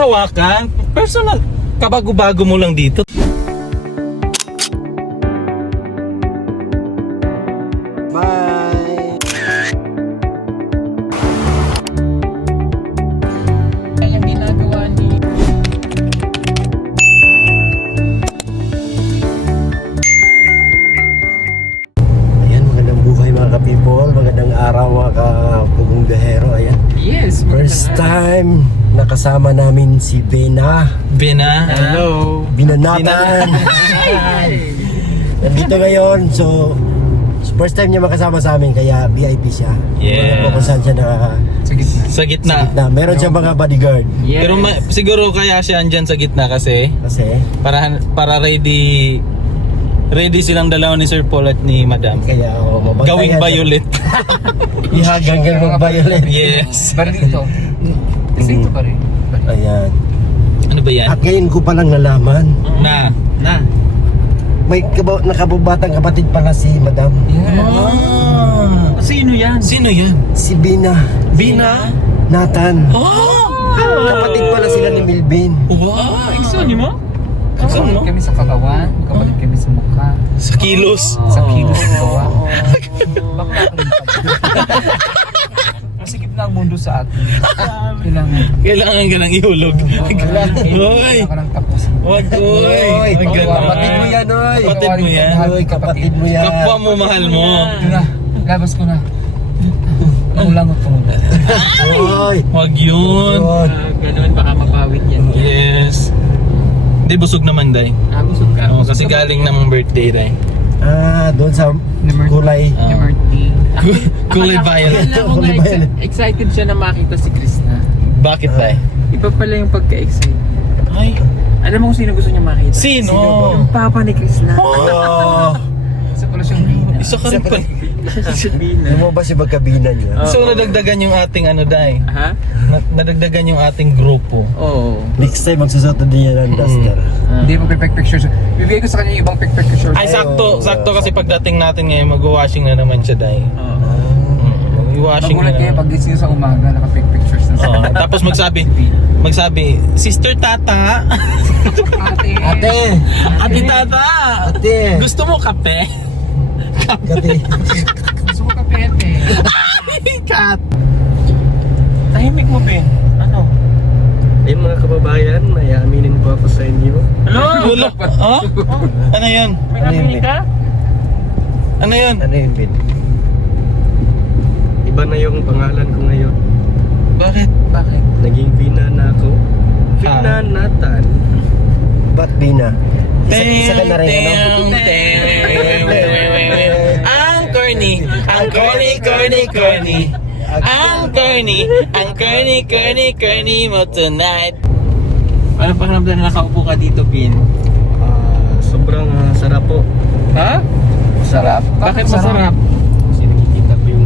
hawakan. Personal. Kabago-bago mo lang dito. Bye! Yung ginagawa ni... Ayan, magandang buhay mga ka-people. Magandang araw mga ka-pumunggahero. Ayan. Yes! First time nakasama namin si Bena. Bena. Hello. Binanatan. Nandito ngayon. So, first time niya makasama sa amin. Kaya VIP siya. Yeah. Kung saan siya Sa gitna. Sa gitna. na. Meron siya mga bodyguard. Yes. Pero siguro kaya siya andyan sa gitna kasi Kasi, para ready silang dalawa ni Sir Paul at ni Madam. kaya Gawing violet. Ihagang mag-violet. Yes. Pero dito. Kasi ito pa rin. Ayan. Ano ba yan? At ngayon ko palang nalaman. Na. May nakabubatang kapatid pala si Madam. Ah. Sino yan? Sino yan? Si Bina. Bina? Nathan. Oh! Kapatid pala sila ni Milvin. Wow! Exo mo? Saan, no? Kapatid kami sa katawan, kapatid kami sa mukha, Sa kilos. sa kilos ng gawa. Bakla ko rin masikip na ang mundo sa atin. Kailangan ka lang ihulog. Hoy! Kailangan ka ng tapusin. Wag, oy! Oy, Wag ganun. kapatid mo yan, oy. Kapatid mo yan. Oy, kapatid mo yan. Kapwa mo, mahal mo. Ito na, labas ko na. Ulangot ko muna. Oy. Wag yun. Yun. Ganun, baka mapawit yan. Yes. Hindi, busog naman, Day. Busog ka. Oo, kasi galing ng birthday, Day. Doon sa kulay. Kulay violet. Akala ko nga excited siya na makita si Krishna. Bakit, Day? Iba pala yung pagka-excite. Ay, Alam mo kung sino gusto niya makita? sino? Yung papa ni Krishna. Oh. Isa pala siyang bina. Isa ka rin pa. Isa siyang bina. Ano mo ba si magkabinan niya? So, nadagdagan yung ating Day. Ha? Nadagdagan yung ating grupo. Oo. Next time magsusot din niya ng duster. Hindi mo pictures. Bibigay ko sa kanya yung ibang pictures. Ay, sakto kasi pagdating natin ngayon, mag-washing na naman siya, Day. Mag-washing na Magulat kayo naman. pag gising sa umaga, naka-pictures na Oo, tapos magsabi, Sister Tata. Ate. Ate Tata. Ate. Gusto mo kape? Kati. Gusto ko kapete. Kat. Tahimik mo, Ben. Ano? Ayun mga kababayan, may aminin po ako sa inyo. Hello? Oh? Ano yun? May namili ka? Ano yun? Ano yun, Ben? Iba na yung pangalan ko ngayon. Bakit? Naging Bina na ako. Bina Nathan. Ba't Bina? Isa ka na rin, ano? Ang corny. Ang corny. Ang corny mo tonight. Ano pakiramdam na nakaupo ka dito, Pin? Sobrang sarap po. Ha? Sarap? Bakit masarap? Kasi nakikita ko yung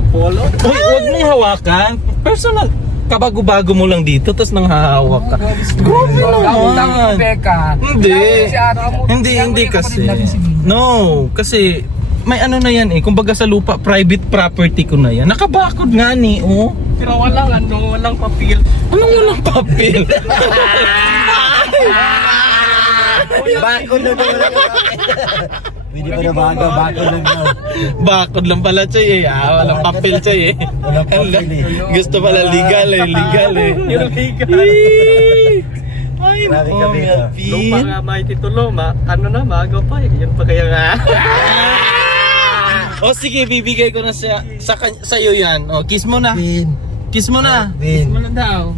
Apollo. Uy, huwag mong hawakan. Personal. Kabago-bago mo lang dito, tapos nang hahawak ka. Grabe naman. Hindi kasi. No, kasi may ano na yan kumbaga sa lupa, private property ko na yan. Nakabakod nga ni, oh. Pero walang papel. Anong walang papel? Bakod na naman. Pwede pa na bago, bakod lang daw. Bakod lang pala, Chay, eh. Walang papel, Chay, eh. Walang papel, eh. Gusto pala legal, eh. Legal. Ay, Grabe naku, ka, Bea. Melvin. Lupa nga may titulo, maaga pa eh. Yun pa kaya nga. O sige, bibigay ko na sa iyo yan. O, kiss mo na. Kiss mo na. Bin. Ano daw?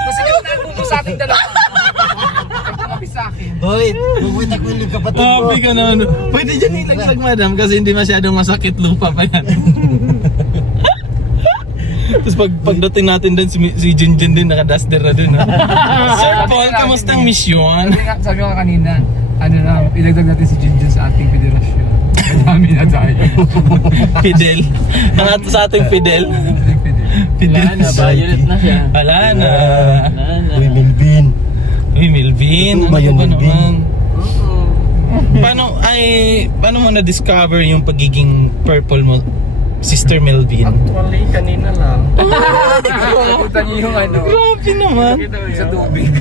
Masikip na ang mundo sa ating dalawa. Tumabi sa akin. Hoy, bumwit ako yung kapatid mo. Grabe ka na, ano. Pwede dyan ilaglag, madam, kasi hindi masyadong masakit lupa pa yan. Tapos pagdating natin doon, si Jinjin din naka-duster na doon. Sir Paul, kamustang misyon? Sabi ko kanina, ilagdag natin si Jinjin sa ating federasyon. Madami na tayo. Fidel. Sa ating Fidel. Wala na, violet na siya. Wala na. Uy, Milvin. Uy, Melvin. Ito ba yun, ba Melvin? naman? Paano, Ay, paano mo na-discover yung pagiging purple mo, Sister Melvin? Actually, kanina lang. Nakita niyo yung ano. Grabe naman. Sa tubig.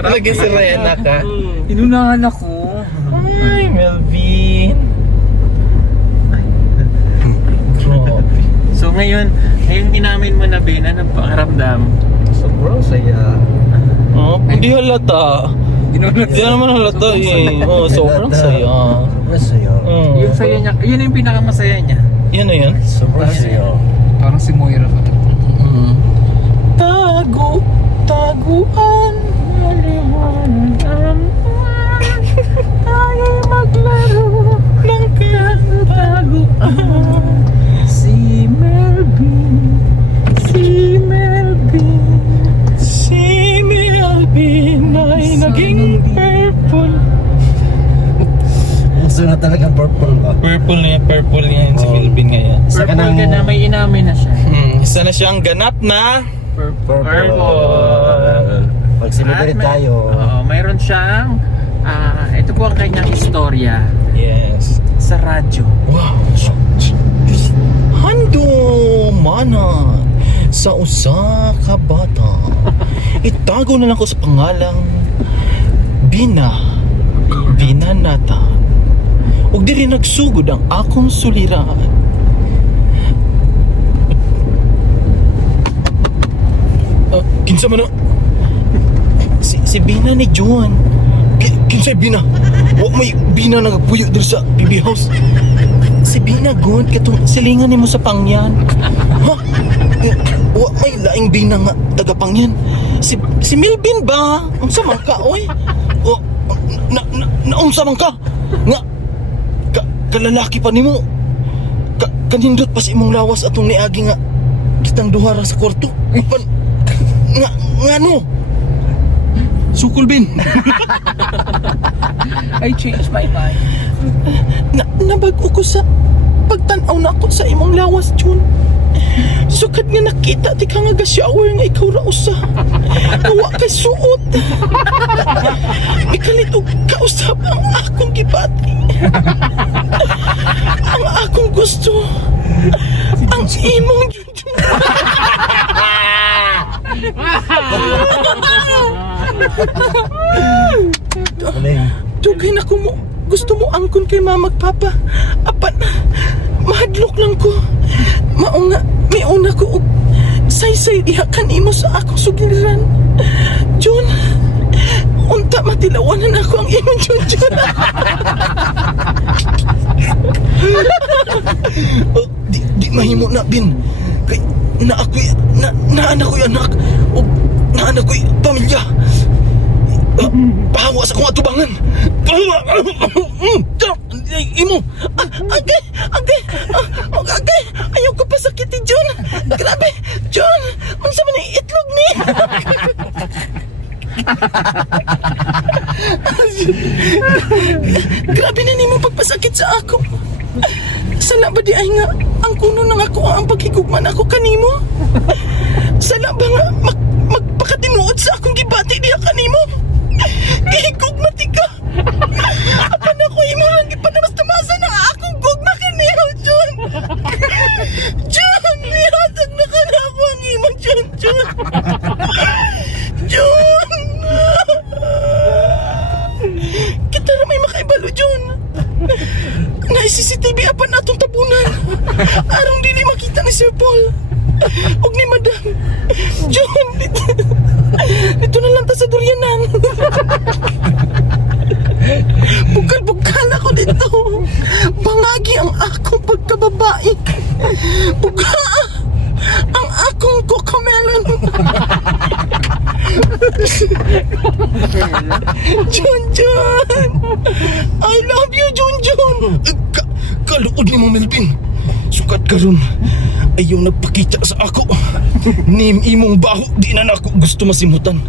Lagi si Rena ka. Inunahan ako. Ay, Melvin. Grabe. So ngayon inamin mo na Ben, anong pakiramdam? Sobrang saya. Oh, hindi halata. Hindi naman halata eh. Oh, sobrang saya. Sobrang saya. Oh. Yung saya niya, yun yung pinakamasaya niya. Yan na yan. Sobrang saya. Parang si Moira pa. Taguan. Tayo'y maglaro ng taguan. Si Melvin. Si Melvin ay naging purple. Gusto na talaga purple ba? Purple na yan si Oh. Melvin ngayon. Purple ka na, may inamin na siya. Isa na siyang ganap na Purple. Magsimula rin tayo. Oo, mayroon siyang ito po ang kanyang istorya yes. sa radyo. Wow. Hando mana sa usa ka bata. Itago na lang ko sa pangalang Binanata. Ug diri nagsugod ang akong suliran. Kinsa man na si Bina ni John. Kinsay Bina? Wa may Bina nagpuyo diri sa BB house. Si Bina god katong silingan nimo sa pangyan. Ha? Wa may laing Bina nga taga pangyan. Si Melvin ba? Unsa man ka oy? O unsa man ka? Nga kalalaki pa nimo. Kanindot pa sa imong lawas atong niagi nga kitang duha ra sa kwarto. Ngano? Sukul Bin. I changed my mind. Nabago ko sa pagtanaw na ako sa imong lawas, Jun. Sukad nga nakita di ka nga ga-shower nga ikaw ra usa. Awa kay suot. Ikalit og kausap ang akong gibati. Ang akong gusto. Ang imong Jun. Dugay na ko mo. Gusto mo angkon kay mama papa. Apat na. Mahadlok lang ko. Maunga. May una ko. Say-say diha kanimo sa akong sugiliran. John. Unta matilawanan ako ang imong John. Di mahimo na Bin. Kay na ako'y naanak ko'y anak o naanak ko'y pamilya. Pahawa sa kong atubangan. Pahawa. Imo. Okay. Ayaw ko pa sakitin, John. Grabe. John, unsa man ang itlog ni? Grabe na nimo pagpasakit sa ako. Sala ba di ay nga ang kuno nang ako ang paghigugman ako kanimo? Sala ba nga magpakatinuod sa akong gibati diha kanimo? Gihigugmati ka. Apan ako imo lang gipanamastamasan na akong gugma kaniho, John. John, nihatag na ka na ako ang imong John. John. Kita na may makaibalo, John. Na CCTV apan atong tabunan. Arong dili makita ni Sir Paul og ni Madam. John, dito na lang ta sa durianan. Bukal-bukal ako dito. Bangagi ang akong pagkababae. Buka ang akong cocomelon. John, I love you, John. Kaluod ni mo, Melvin. Sukat karon ayaw nagpakita sa ako. Nim imong baho, di na ako gusto masimutan.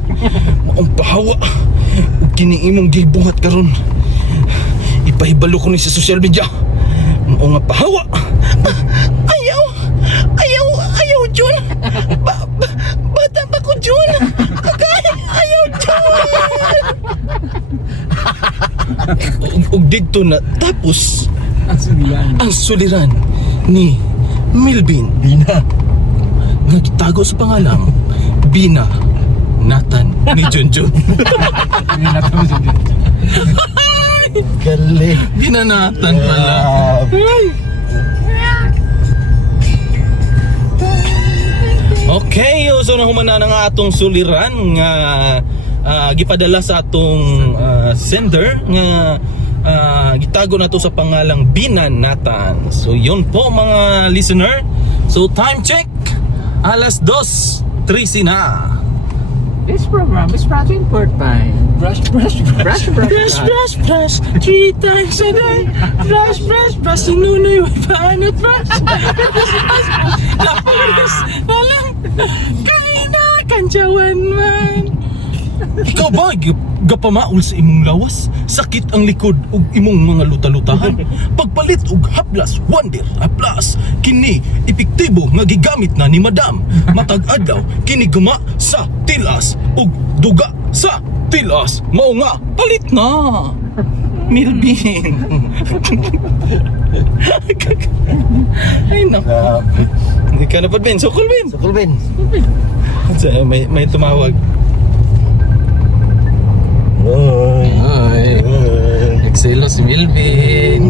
Maong pahawa. Kini imong gibuhat karon. Ipahibalo ko ni sa social media. Maong nga pahawa. Ayaw, John. Bata pa ko, John. Agay, ayaw, John. ug didto na tapos Ang sulian. ang suliran ni Melvin Bina. nga gitago sa pangalang Bina Nathan ni Junjun. Hindi na ito si Junjun. Galing. Bina Nathan pala. Ay. Okay, so nahumana na nga atong suliran nga gipadala sa atong sender nga gitago na to sa pangalang Bina Nathan. So yun po mga listener. So time check. Alas 2:13 na. This program is brought to you in part by Brush. Brush, brush, 3 times a day. Brush, brush, brush. Sinunoy, paano brush? Lapas, walang kahina, kanjawan man. Ikaw ba, gapamaul sa imong lawas? Sakit ang likod ug imong mga luta-lutahan. Pagpalit og haplas, Wonder Haplas. Kini epektibo nga gigamit na ni Madam. Matag adlaw kini guma sa tilas ug duga sa tilas. Mao nga palit na. Milbin. Ay nako. Grabe. Hindi ka na pa Ben, sukol Ben. Sukul, Ben. May tumawag. Ay. Ay. Excelo si Milvin.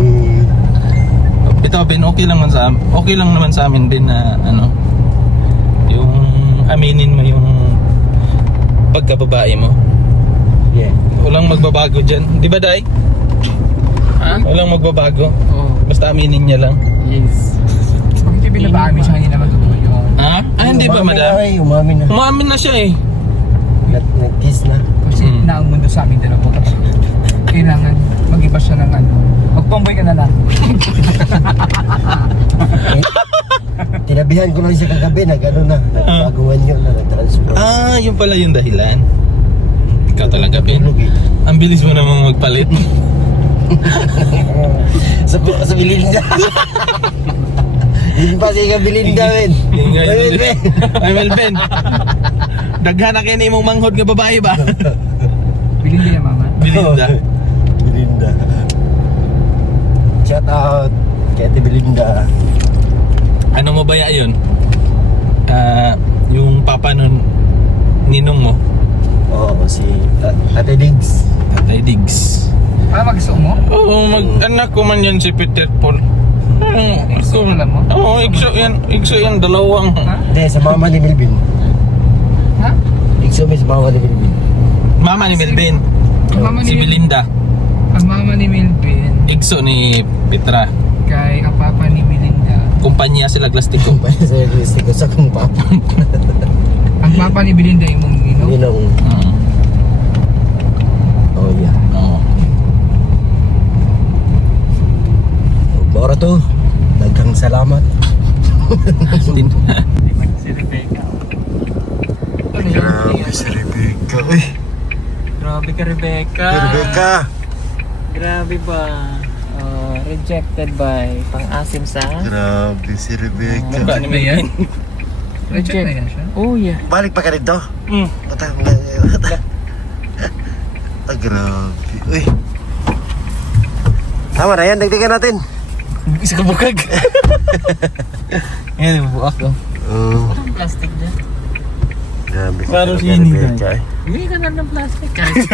Ito Ben, okay lang naman sa amin din na ano, yung aminin mo yung pagkababae mo. Yeah. Walang magbabago dyan, di ba Day? Ha? Walang magbabago, Oh, basta aminin niya lang. yes. Pag hindi pinapaamin siya, hindi naman totoo yun. Ha? Ah, hindi ba madam? Ay, umamin na. Umamin na siya eh. Nag-kiss na. Kasi na ang mundo sa amin dalawa. Kailangan mag-iba siya ng ano. Mag-tomboy ka na lang. Tinabihan ko lang siya kagabi, nag-ano na, nagbaguhan yun na, nag-transfer. Ah, yun pala yung dahilan. Ikaw talaga Ben. Tulog eh. Ang bilis mo namang magpalit. Sa Belinda. Hindi pa siya Belinda, Ben. Ayun, Ben. Ay Melvin. Daghan na kayo na imong manghod nga babae ba? Bilhin din niya mama. Belinda. Belinda. Shout out kay Ate Belinda. Ano mo ba yun? Yung papa nun, ninong mo, Oo, si Ate Diggs. Tatay Diggs. Ah, mag-gusto mo? Oo, mag-anak ko man yan si Peter Paul. Gusto mo lang mo? Oo, igso yan, dalawang. Ha? Hindi, sa mama ni Melvin. Ha? Igso mo sa mama ni Melvin. Mama ni Melvin. Ang mama Si ni Belinda. Ang mama ni Melvin Igso ni Petra. kay ang papa ni Belinda. Kumpanya sila Glastiko. Para sa gusto ko sa kong papa. Ang papa ni Belinda yung mong Yun gino. ang, oh yeah. Oo. Bora to. Daghang salamat. Si Rebecca. Grabe si Rebecca. Uy, Grabe ka, Rebecca. Rebecca. Grabe ba? Rejected by pang-asim sa... Grabe si Rebecca. Mukha ni Melvin. Reject na yan siya. Oh, yeah. Balik pa ka rin to? Mm. Grabe. Uy. Tama na yan, dagdagan natin. Isa ka bukag. Ngayon, buak ko. Anong plastic dyan? Grabe. Parang si sinig, Rebecca. Hindi ka na ng plastic. Kahit